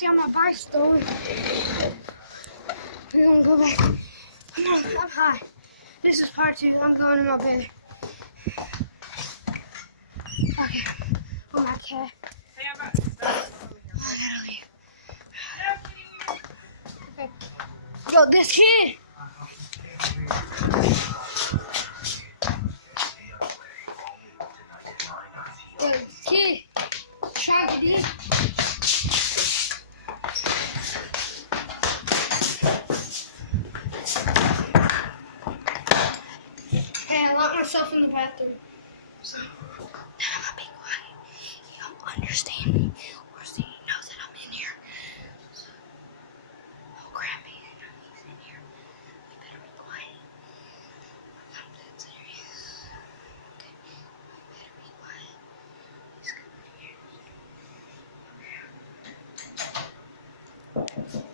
see how my bike's stolen. We're gonna go back. I'm high. This is part 2. I'm going to my bed. Okay. Oh my cat. Okay. Yo, this kid. Yo, kid. Try to get in. Hey, I locked myself in the bathroom. So, now I'm gonna be quiet. He don't understand me or see, he knows that I'm in here. So, oh crap, he's in here. We better be quiet. I'm dead serious. Okay, we better be quiet. He's coming here.